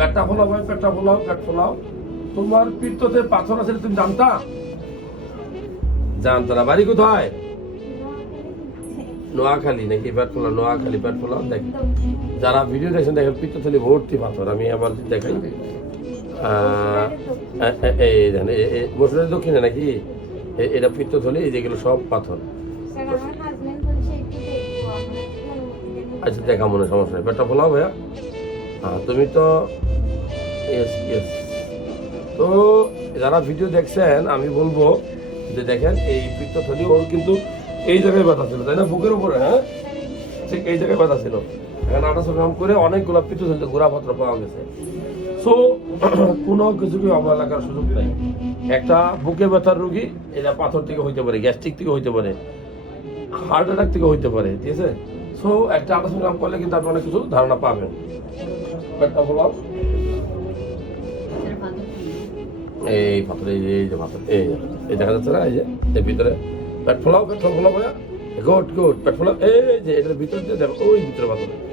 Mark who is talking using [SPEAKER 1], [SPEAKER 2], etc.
[SPEAKER 1] পেটটা ফোলাও, ভাই, পেটটা ফোলাও, পেট ফোলাও। তোমার পিত্ততে পাথর আছে তুমি জানতা? জানতো না। বাড়ি কোথায়? নোয়াখালী নাকি পেট ফোলা নোয়াখালী পেট ফোলাও? দেখ, যারা ভিডিও দেখছেন, দেখেন, পিত্তথলি ভর্তি পাথর। আমি আবার দেখাই। এই বসুরের দক্ষিণে নাকি? এটা পিত্তথলি যেগুলো সব পাথর। আচ্ছা দেখা মনে সমস্যা নেই। পেটটা ফোলাও ভাইয়া। হ্যাঁ তুমি তো ইয়েস ইয়েস তো যারা ভিডিও দেখছেন, আমি বলব যে দেখেন, এই পিত্তথলি ওর কিন্তু এই জায়গায় ব্যথা ছিল, তাই না? বুকের উপরে হ্যাঁ? ঠিক এই জায়গায় ব্যথা ছিল। এখানে আল্ট্রাসাউন্ড করে অনেক অনেকগুলো পিত্তথলিতে গোড়াপত্র পাওয়া গেছে। সো কোনো কিছুকে অবহেলা করার সুযোগ নাই। একটা বুকে ব্যথার রুগী, এটা পাথর থেকে হইতে পারে, গ্যাস্ট্রিক থেকে হইতে পারে, হার্ট অ্যাটাক থেকে হইতে পারে, ঠিক আছে? সো একটা আল্ট্রাসাউন্ড করলে কিন্তু আপনি অনেক কিছু ধারণা পাবেন। ফোলাও এই পাথর এই যে- এই যে পাথর এই যে, এই দেখা যাচ্ছে না এই যে এর ভিতরে। পেট ফোলাও পেট ফোলাও ভাইয়া। গুড গুড পেট ফোলাও। এই যে এটার ভিতরে দিয়ে দেখো ওই ভিতরে পাথর।